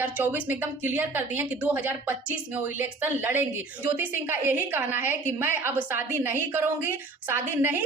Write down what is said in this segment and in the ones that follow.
2024 में एकदम क्लियर कर दिए कि 2025 में वो इलेक्शन लड़ेंगी। ज्योति सिंह का यही कहना है कि मैं अब शादी नहीं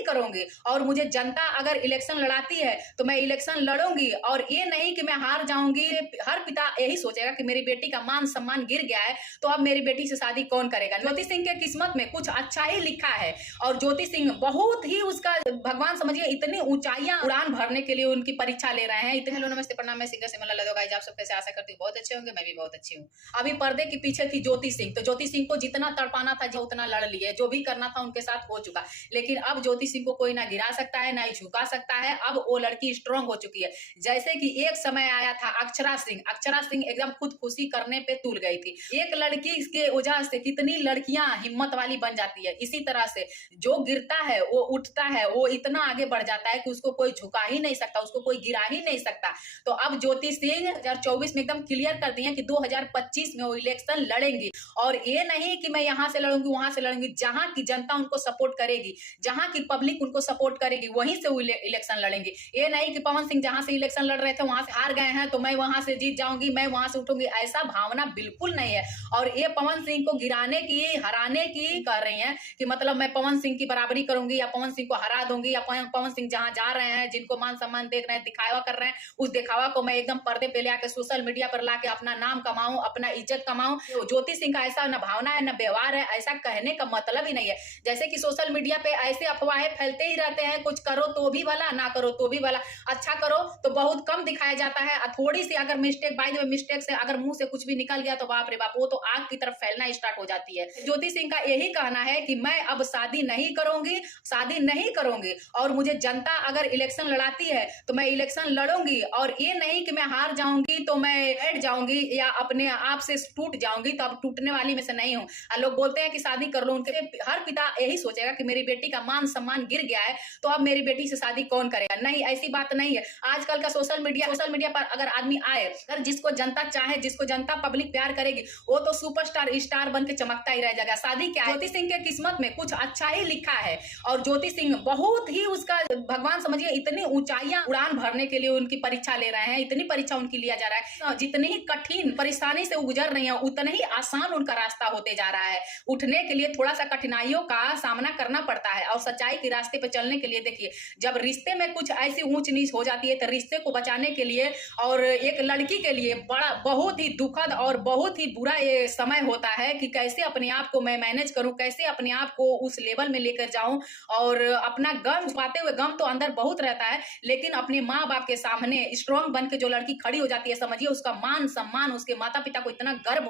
करूंगी और मुझे जनता अगर इलेक्शन लड़ाती है तो मैं इलेक्शन लड़ूंगी और ये नहीं कि मैं हार जाऊंगी। हर पिता यही सोचेगा कि मेरी बेटी का मान सम्मान गिर गया है तो अब मेरी बेटी से शादी कौन करेगा। ज्योति सिंह के किस्मत में कुछ अच्छा ही लिखा है और ज्योति सिंह बहुत ही उसका भगवान समझिए इतनी ऊंचाइयां उड़ान भरने के लिए उनकी परीक्षा ले रहे हैं। हेलो नमस्ते प्रणाम, मैं सिंगर सिमरन लदो गाइस, आप सब कैसे, आशा करती हूँ बहुत अच्छे होंगे। मैं भी बहुत अच्छी हूँ। अभी पर्दे के पीछे थी ज्योति सिंह, तो ज्योति सिंह को जितना तड़पाना था उतना लड़ लिए, जो भी करना था उनके साथ हो चुका। लेकिन अब ज्योति सिंह को कोई ना गिरा सकता है ना ही झुका सकता है। अब वो लड़की स्ट्रांग हो चुकी है। जैसे कि एक समय आया था अक्षरा सिंह एकदम खुदकुशी करने पे तुल गई थी। एक लड़की के वजह से कितनी लड़कियां हिम्मत वाली बन जाती है। इसी तरह से जो गिरता है वो उठता है, वो इतना आगे बढ़ जाता है कि उसको कोई झुका ही नहीं सकता, उसको कोई गिरा ही नहीं सकता। तो अब ज्योति सिंह 2024 में एकदम क्लियर कर दिए कि 2025 में वो इलेक्शन लड़ेंगी और ये नहीं कि मैं यहाँ से लड़ूंगी वहां से लड़ूंगी। जहां की जनता उनको सपोर्ट करेगी, जहां की पब्लिक उनको सपोर्ट करेगी, वहीं से वो इलेक्शन लड़ेंगे। ये नहीं कि पवन सिंह जहां से इलेक्शन लड़ रहे थे वहां से हार गए हैं तो मैं वहां से जीत जाऊंगी, मैं वहां से उठूंगी, ऐसा भावना बिल्कुल नहीं है। और ये पवन सिंह को गिराने की, हराने की कर रही है कि मतलब मैं पवन सिंह की बराबरी करूंगी या पवन सिंह को हरा दूंगी या पवन सिंह जहां जा रहे हैं, जिनको मान सम्मान देख रहे हैं, दिखावा कर रहे हैं, उस दिखावा को मैं एकदम पर्दे पे लेके सोशल मीडिया पर लाके अपना नाम कमाऊं, अपना इज्जत कमाऊं। ज्योति सिंह का ऐसा न भावना है न व्यवहार है। ऐसा कहने का मतलब ही नहीं है। जैसे कि सोशल मीडिया पे ऐसे अफवाहें फैलते ही रहते हैं, कुछ करो तो भी भला, ना करो तो भी भला। अच्छा करो तो बहुत कम दिखाया जाता है, थोड़ी सी अगर मिस्टेक से अगर मुंह से कुछ भी निकल गया तो बाप रे बाप, वो तो आग की तरफ फैलना स्टार्ट हो जाती है। ज्योति सिंह का यही कहना है कि मैं अब शादी नहीं करूंगी और मुझे जनता अगर इलेक्शन लड़ाती है तो मैं इलेक्शन लड़ूंगी और ये नहीं कि मैं हार जाऊंगी तो मैं बैठ जाऊंगी या अपने आप से टूट जाऊंगी। तो अब टूटने वाली में से नहीं हूं। लोग बोलते हैं कि शादी कर लो, उनके हर पिता यही सोचेगा कि मेरी बेटी का मान सम्मान गिर गया है तो अब मेरी बेटी से शादी कौन करेगा। नहीं, ऐसी बात नहीं है। आजकल का सोशल मीडिया पर अगर आदमी आए, अगर जिसको जनता चाहे, जिसको जनता पब्लिक प्यार करेगी, वो तो सुपरस्टार स्टार बन के चमकता ही रह जाएगा। शादी क्या है, ज्योति सिंह के किस्मत में कुछ अच्छा ही लिखा है और ज्योति सिंह बहुत ही उसका भगवान समझिए इतनी ऊंचाइयां उड़ान भरने के लिए उनकी परीक्षा ले रहे हैं। इतनी परीक्षा उनकी लिया जा रहा है, जितनी ही कठिन परेशानी से गुजर रही है उतना ही आसान उनका रास्ता होते जा रहा है। उठने के लिए थोड़ा सा कठिनाइयों का सामना करना पड़ता है और सच्चाई के रास्ते पर चलने के लिए देखिए, जब रिश्ते में कुछ ऐसी ऊंच नीच हो जाती है तो रिश्ते को बचाने के लिए और एक लड़की के लिए बहुत ही दुखद और बहुत ही बुरा ये समय होता है कि कैसे अपने आप को मैं मैनेज करूं, कैसे अपने आप को उस लेवल में लेकर जाऊं। और अपना गम छुपाते हुए, गम तो अंदर बहुत रहता है लेकिन अपने माँ बाप के सामने स्ट्रांग बन के जो लड़की खड़ी हो जाती है, समझिए उसका मान सम्मान, उसके माता पिता को इतना गर्व